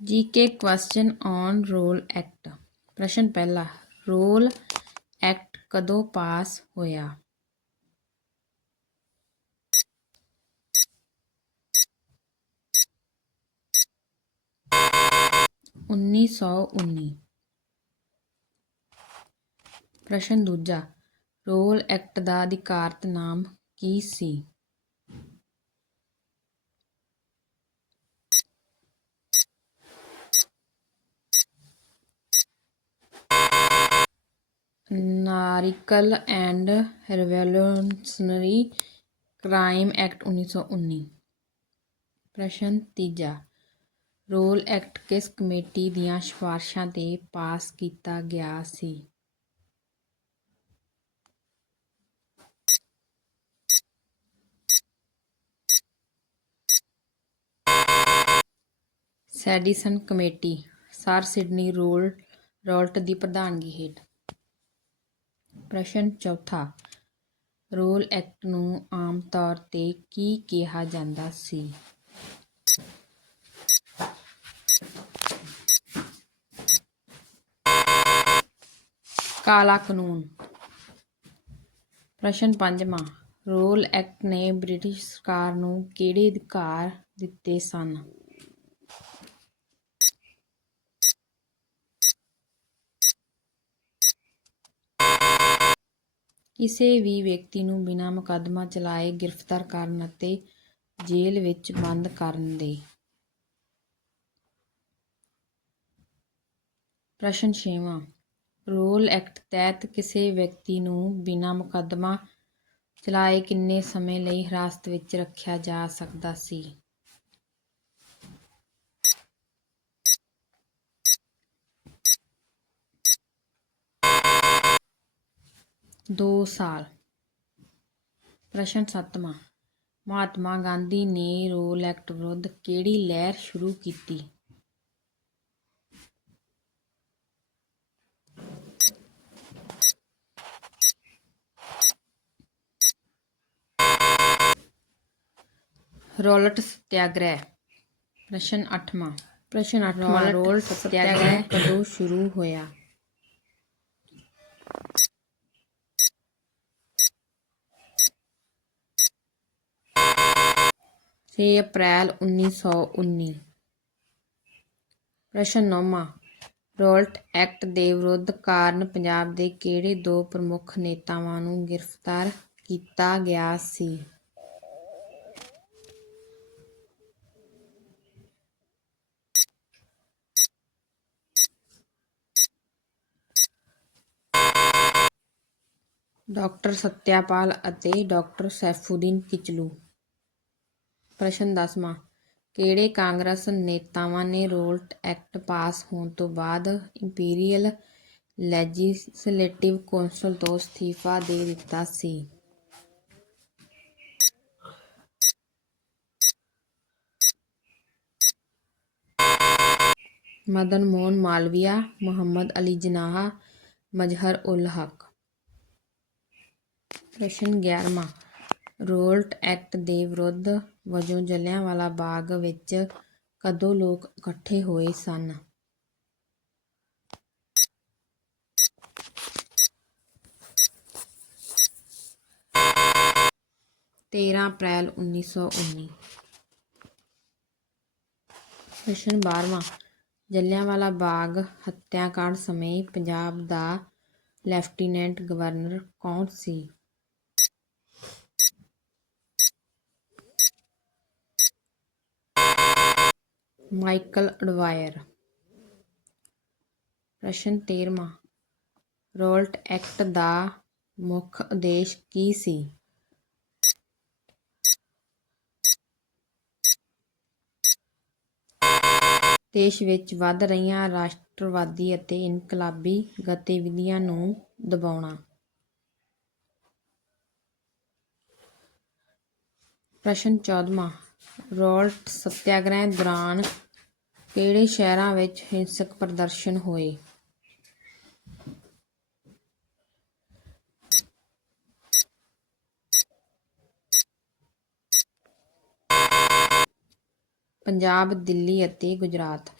GK question on Rowlatt act ਪ੍ਰਸ਼ਨ ਪਹਿਲਾ role act ਕਦੋਂ ਪਾਸ ਹੋਇਆ? ਉੱਨੀ ਸੌ ਉੱਨੀ। ਪ੍ਰਸ਼ਨ ਦੂਜਾ ਰੋਲ ਐਕਟ ਦਾ ਅਧਿਕਾਰਤ ਨਾਮ ਕੀ ਸੀ? Anarchical and revolutionary crime act 1919 ਪ੍ਰਸ਼ਨ ਤੀਜਾ ਰੋਲ ਐਕਟ ਕਿਸ ਕਮੇਟੀ ਦੀਆਂ ਸਿਫਾਰਸ਼ਾਂ ਤੇ ਪਾਸ ਕੀਤਾ ਗਿਆ ਸੀ sedition committee sir Sydney Rowlatt Rowlatt ਦੀ ਪ੍ਰਧਾਨਗੀ ਹੇਠ। ਪ੍ਰਸ਼ਨ ਚੌਥਾ, ਰੋਲ ਐਕਟ ਨੂੰ ਆਮ ਤੌਰ ਤੇ ਕੀ ਕਿਹਾ ਜਾਂਦਾ ਸੀ? ਕਾਲਾ ਕਾਨੂੰਨ। ਪ੍ਰਸ਼ਨ ਪੰਜਵਾਂ, ਰੋਲ ਐਕਟ ਨੇ ਬ੍ਰਿਟਿਸ਼ ਸਰਕਾਰ ਨੂੰ ਕਿਹੜੇ ਅਧਿਕਾਰ ਦਿੱਤੇ ਸਨ? ਕਿਸੇ ਵੀ ਵਿਅਕਤੀ ਨੂੰ ਬਿਨਾਂ ਮੁਕੱਦਮਾ ਚਲਾਏ ਗ੍ਰਿਫਤਾਰ ਕਰਨ ਅਤੇ ਜੇਲ੍ਹ ਵਿੱਚ ਬੰਦ ਕਰਨ ਦੇ ਪ੍ਰਸ਼ਨ ਛੇਵਾਂ। ਰੋਲ ਐਕਟ ਤਹਿਤ ਕਿਸੇ ਵਿਅਕਤੀ ਨੂੰ ਬਿਨਾਂ ਮੁਕੱਦਮਾ ਚਲਾਏ ਕਿੰਨੇ ਸਮੇਂ ਲਈ ਹਿਰਾਸਤ ਵਿੱਚ ਰੱਖਿਆ ਜਾ ਸਕਦਾ ਸੀ? ਦੋ ਸਾਲ। ਪ੍ਰਸ਼ਨ ਸੱਤਵਾਂ। ਮਹਾਤਮਾ ਗਾਂਧੀ ਨੇ ਰੋਲ ਐਕਟ ਵਿਰੁੱਧ ਕਿਹੜੀ ਲਹਿਰ ਸ਼ੁਰੂ ਕੀਤੀ? ਰੋਲਟ ਸਤਿਆਗ੍ਰਹਿ। ਪ੍ਰਸ਼ਨ ਅੱਠਵਾਂ। ਪ੍ਰਸ਼ਨ ਅੱਠਵਾਂ, ਰੋਲਟ ਸਤਿਆਗ੍ਰਹਿ ਕਦੋਂ ਸ਼ੁਰੂ ਹੋਇਆ? ਛੇ ਅਪ੍ਰੈਲ ਉੱਨੀ ਸੌ ਉੱਨੀ। ਪ੍ਰਸ਼ਨ ਨੌਵਾਂ। ਰੋਲਟ ਐਕਟ ਦੇ ਵਿਰੋਧ ਕਾਰਨ ਪੰਜਾਬ ਦੇ ਕਿਹੜੇ ਦੋ ਪ੍ਰਮੁੱਖ ਨੇਤਾਵਾਂ ਨੂੰ ਗ੍ਰਿਫਤਾਰ ਕੀਤਾ ਗਿਆ ਸੀ? ਡਾਕਟਰ ਸਤਿਆਪਾਲ ਅਤੇ ਡਾਕਟਰ ਸੈਫੂਦੀਨ ਕਿਚਲੂ। ਪ੍ਰਸ਼ਨ ਦਸਵਾਂ, ਕਿਹੜੇ ਕਾਂਗਰਸ ਨੇਤਾਵਾਂ ਨੇ ਰੋਲਟ ਐਕਟ ਪਾਸ ਹੋਣ ਤੋਂ ਬਾਅਦ ਇੰਪੀਰੀਅਲ ਲੈਜਿਸਲੇਟਿਵ ਕੌਂਸਲ ਤੋਂ ਅਸਤੀਫਾ ਦੇ ਦਿੱਤਾ ਸੀ? ਮਦਨ ਮੋਹਨ ਮਾਲਵੀਆ, ਮੁਹੰਮਦ ਅਲੀ ਜਨਾਹ, ਮਜ਼ਹਰ ਉਲ ਹਕ। ਪ੍ਰਸ਼ਨ 11ਵਾਂ ਰੋਲਟ ਐਕਟ ਦੇ ਵਿਰੁੱਧ ਵਜੋਂ ਜਲਿਆਂਵਾਲਾ ਬਾਗ ਵਿੱਚ ਕਦੋਂ ਲੋਕ ਇਕੱਠੇ ਹੋਏ ਸਨ? ਤੇਰਾਂ ਅਪ੍ਰੈਲ ਉੱਨੀ ਸੌ ਉੱਨੀ। ਪ੍ਰਸ਼ਨ 12ਵਾਂ ਜਲਿਆਂਵਾਲਾ ਬਾਗ ਹੱਤਿਆਕਾਂਡ ਸਮੇਂ ਪੰਜਾਬ ਦਾ ਲੈਫਟੀਨੈਂਟ ਗਵਰਨਰ ਕੌਣ ਸੀ? Michael O'Dwyer. ਪ੍ਰਸ਼ਨ 13ਵਾਂ ਰੋਲਟ ਐਕਟ ਦਾ ਮੁੱਖ ਉਦੇਸ਼ ਕੀ ਸੀ? ਦੇਸ਼ ਵਿੱਚ ਵੱਧ ਰਹੀਆਂ ਰਾਸ਼ਟਰਵਾਦੀ ਅਤੇ ਇਨਕਲਾਬੀ ਗਤੀਵਿਧੀਆਂ ਨੂੰ ਦਬਾਉਣਾ। ਪ੍ਰਸ਼ਨ 14ਵਾਂ ਰੋਲਟ ਸੱਤਿਆਗ੍ਰਹਿ ਦੌਰਾਨ ਕਿਹੜੇ ਸ਼ਹਿਰਾਂ ਵਿੱਚ ਹਿੰਸਕ ਪ੍ਰਦਰਸ਼ਨ ਹੋਏ? ਪੰਜਾਬ ਦਿੱਲੀ ਅਤੇ ਗੁਜਰਾਤ।